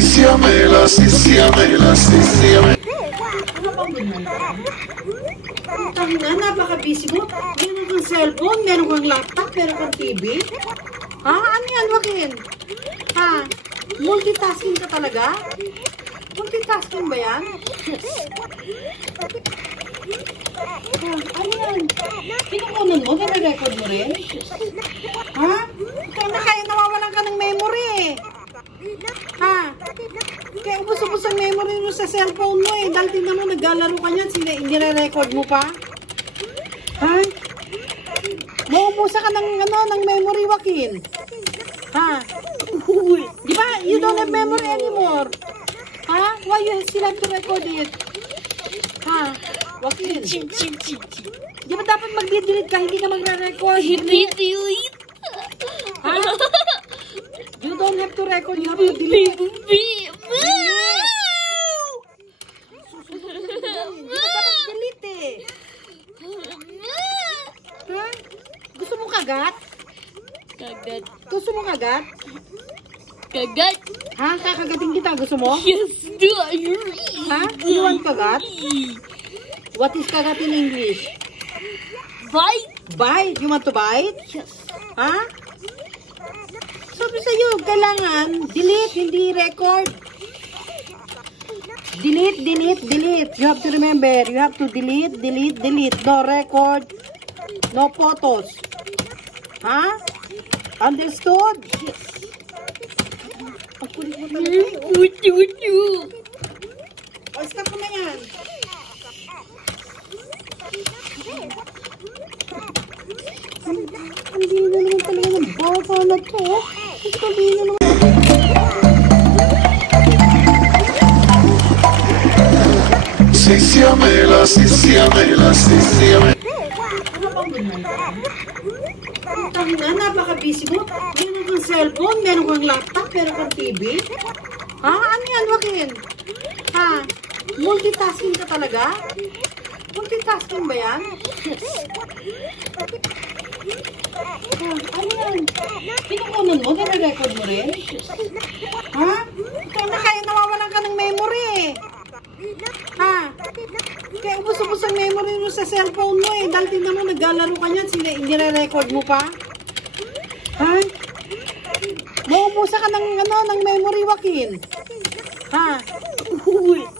Sisiamela, sisiamela, sisiamela. Tangina, napaka-busy mo. Meron kang cellphone, meron kang laptop, meron kang TV. Ha? Ano yan, Joaquin? Ha? Multitasking ka talaga? Multitasking ba yan? Ha? Ano yan? Pinukunan mo? Nare-record mo rin? Ha? Ikaw na kaya nawawalan ka ng memory eh. Ha? Kaya ubus-ubus ang memory mo sa cellphone mo eh. Dahil tingnan mo, naglalaro ka niyan, nire-record mo pa. Ha? Mauubusan ka ng memory, Joaquin. Ha? Di ba? You don't have memory anymore. Ha? Why you still have to record it? Ha? Joaquin. Di ba dapat mag-delete ka, hindi ka magre-record? Delete. Ha? You don't have to record, you have to delete. Di ba dapat delete eh? Ha? Gusto mo kagat? Kagat. Gusto mo kagat? Kagat. Ha? Kakagatin kita, gusto mo? Yes, do I? Ha? You want kagat? What is kagat in English? Bite. Bite? You want to bite? Yes. Ha? Sabi sa'yo, kailangan delete, hindi record. Delete, delete, delete. You have to remember, you have to delete, delete, delete. No record, no photos. Ha? Understood? Yes. Ang kulit mo talaga. O, stop mo na yan. Hindi na naman talaga ng bata na to. Hindi na naman. Sisiamela, sisiamela, sisiamela. Tangina, napaka-busy mo. Meron kang cellphone, meron kang laptop, meron kang TV. Ha? Ano yan, Joaquin? Ha? Multitasking ka talaga? Multitasking ba yan? Ha? Ano yan? Pinukunan mo? Nare-record mo rin? Ha? Ikaw na kaya nawawalan ka ng memory eh. Ha? Kaya ubus-ubus ang memory mo sa cellphone mo eh. Dahil tingnan mo, naglalaro ka niyan, nire-record mo pa. Ha? Mauubusan ka ng memory, Joaquin. Ha?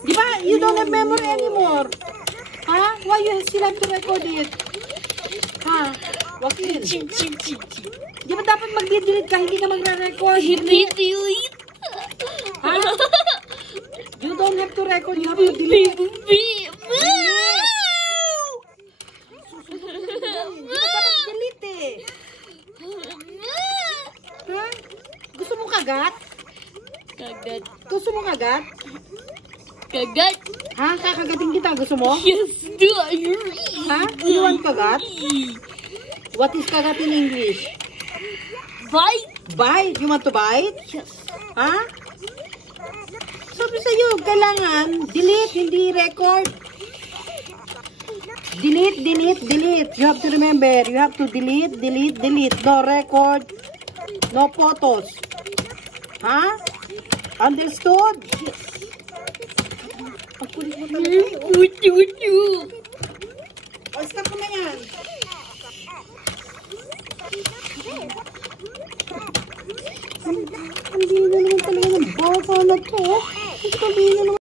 Di ba? You don't have memory anymore. Ha? Why you still have to record it? Ha? Joaquin. Di ba dapat mag-delete ka, hindi ka magre-record? Delete. Ha? You don't have to record, you have to delete. Di ba dapat delete eh? Ha? Gusto mo kagat? Kagat. Gusto mo kagat? Kagat. Ha? Kakagatin kita, gusto mo? Yes, do I? Ha? You want kagat? What is kagat in English? Bite. Bite? You want to bite? Yes. Ha? Sabi sa'yo, kailangan delete, hindi record. Delete, delete, delete. You have to remember, you have to delete, delete, delete. No record, no photos. Ha? Understood? Yes. Ang kulit mo talaga. O, stop mo na yan. Hindi na naman talaga ng bata na to. Hindi na naman.